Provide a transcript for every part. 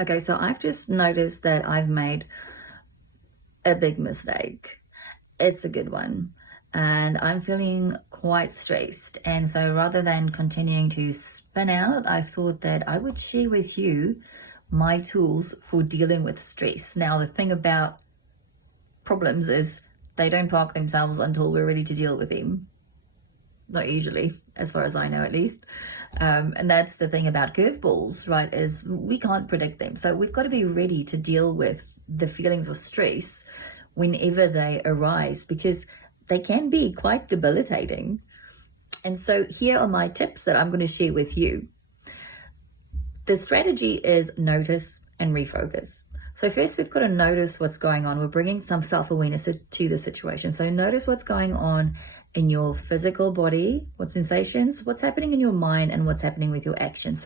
Okay, so I've just noticed that I've made a big mistake. It's a good one. And I'm feeling quite stressed. And so rather than continuing to spin out, I thought that I would share with you my tools for dealing with stress. Now, the thing about problems is they don't park themselves until we're ready to deal with them. Not usually, as far as I know, at least. And that's the thing about curveballs, right? Is we can't predict them. So we've got to be ready to deal with the feelings of stress whenever they arise, because they can be quite debilitating. And so here are my tips that I'm going to share with you. The strategy is notice and refocus. So first we've got to notice what's going on. We're bringing some self-awareness to the situation. So notice what's going on in your physical body, what sensations, what's happening in your mind, and what's happening with your actions.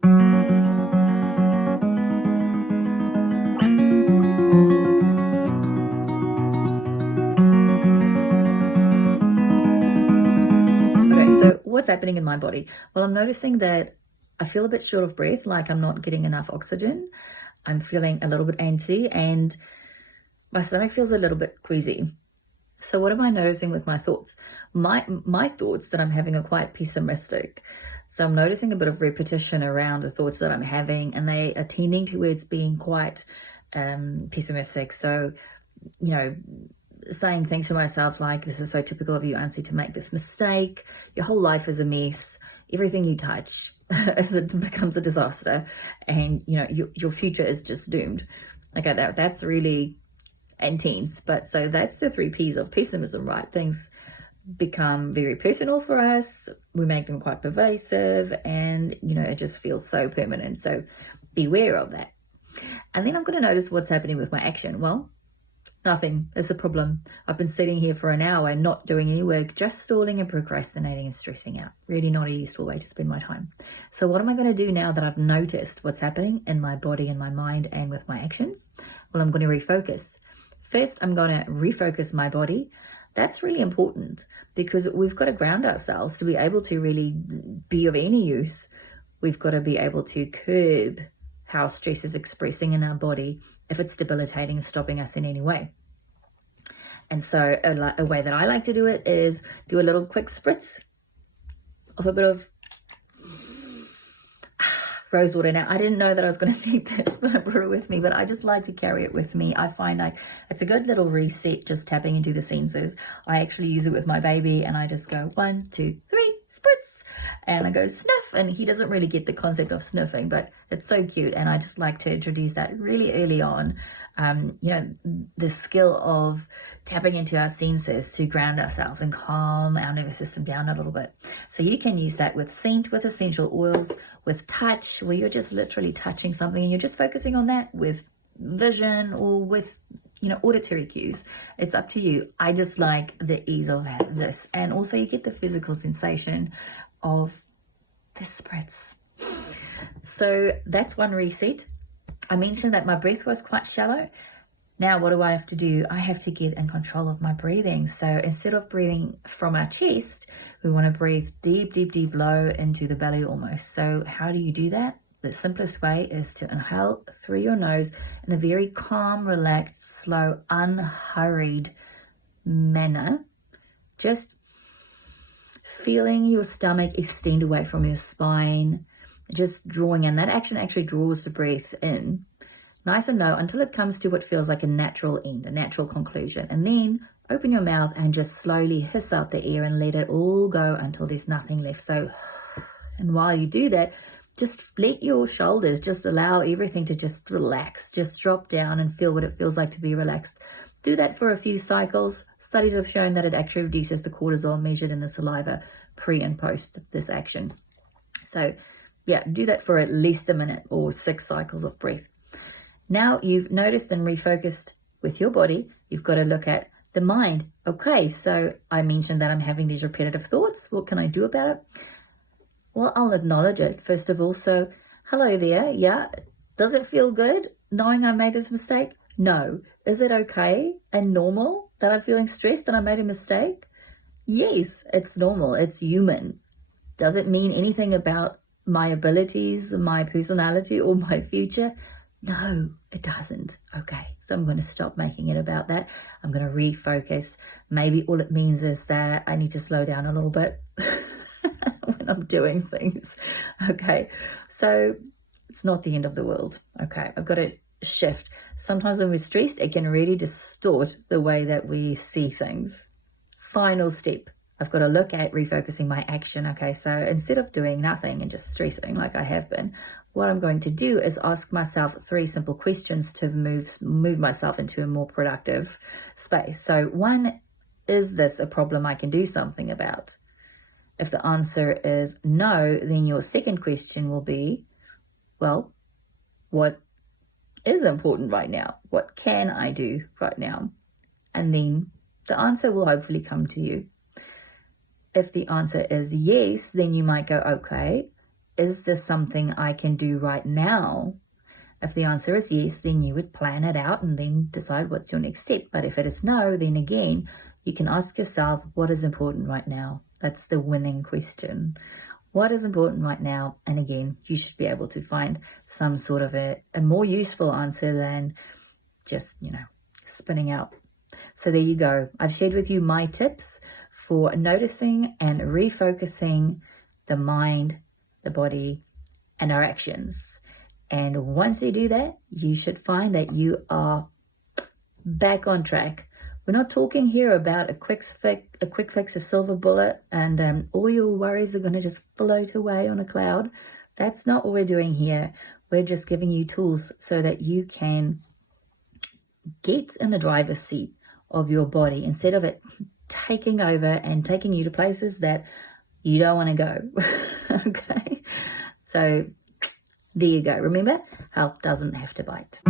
Okay, so what's happening in my body? Well, I'm noticing that I feel a bit short of breath, like I'm not getting enough oxygen. I'm feeling a little bit antsy, and my stomach feels a little bit queasy. So what am I noticing with my thoughts? My thoughts that I'm having are quite pessimistic. So I'm noticing a bit of repetition around the thoughts that I'm having, and they are tending towards being quite pessimistic. So, saying things to myself like, this is so typical of you, Ansi, to make this mistake. Your whole life is a mess. Everything you touch it becomes a disaster, and your future is just doomed. Okay, that's really intense. But so that's the 3 P's of pessimism, right? Things become very personal for us. We make them quite pervasive, and it just feels so permanent. So beware of that. And then I'm going to notice what's happening with my action. Well, nothing is a problem. I've been sitting here for an hour not doing any work, just stalling and procrastinating and stressing out. Really not a useful way to spend my time. So what am I going to do now that I've noticed what's happening in my body and my mind and with my actions? Well, I'm going to refocus. First, I'm going to refocus my body. That's really important because we've got to ground ourselves to be able to really be of any use. We've got to be able to curb how stress is expressing in our body if it's debilitating and stopping us in any way. And so a way that I like to do it is do a little quick spritz of a bit of rose water. Now, I didn't know that I was going to need this when I brought it with me, but I just like to carry it with me. I find like it's a good little reset, just tapping into the senses. I actually use it with my baby, and I just go 1, 2, 3, spritz, and I go sniff, and he doesn't really get the concept of sniffing, but it's so cute, and I just like to introduce that really early on. The skill of tapping into our senses to ground ourselves and calm our nervous system down a little bit. So you can use that with scent, with essential oils, with touch, where you're just literally touching something and you're just focusing on that, with vision, or with auditory cues. It's up to you. I just like the ease of this, and also you get the physical sensation of the spritz. So that's one reset. I mentioned that my breath was quite shallow. Now, what do I have to do? I have to get in control of my breathing. So instead of breathing from our chest, we want to breathe deep, deep, deep low into the belly almost. So how do you do that? The simplest way is to inhale through your nose in a very calm, relaxed, slow, unhurried manner. Just feeling your stomach extend away from your spine, just drawing in. That action actually draws the breath in nice and low until it comes to what feels like a natural end, a natural conclusion. And then open your mouth and just slowly hiss out the air and let it all go until there's nothing left. So, and while you do that, just let your shoulders, just allow everything to just relax, just drop down and feel what it feels like to be relaxed. Do that for a few cycles. Studies have shown that it actually reduces the cortisol measured in the saliva pre and post this action. So yeah, do that for at least a minute or 6 cycles of breath. Now you've noticed and refocused with your body, you've got to look at the mind. Okay, so I mentioned that I'm having these repetitive thoughts. What can I do about it? Well, I'll acknowledge it, first of all. So, hello there. Yeah, does it feel good knowing I made this mistake? No. Is it okay and normal that I'm feeling stressed and I made a mistake? Yes, it's normal. It's human. Does it mean anything about my abilities, my personality, or my future? No, it doesn't. Okay, so I'm going to stop making it about that. I'm going to refocus. Maybe all it means is that I need to slow down a little bit when I'm doing things. Okay, so it's not the end of the world. Okay, I've got to shift. Sometimes when we're stressed, it can really distort the way that we see things. Final step. I've got to look at refocusing my action. Okay, so instead of doing nothing and just stressing like I have been, what I'm going to do is ask myself 3 simple questions to move myself into a more productive space. So one, is this a problem I can do something about? If the answer is no, then your second question will be, well, what is important right now? What can I do right now? And then the answer will hopefully come to you. If the answer is yes, then you might go, okay, is this something I can do right now? If the answer is yes, then you would plan it out and then decide what's your next step. But if it is no, then again, you can ask yourself, what is important right now? That's the winning question. What is important right now? And again, you should be able to find some sort of a more useful answer than just, spinning out. So there you go. I've shared with you my tips for noticing and refocusing the mind, the body, and our actions. And once you do that, you should find that you are back on track. We're not talking here about a quick fix, a silver bullet, and all your worries are going to just float away on a cloud. That's not what we're doing here. We're just giving you tools so that you can get in the driver's seat of your body instead of it taking over and taking you to places that you don't want to go. Okay, so there you go. Remember, health doesn't have to bite.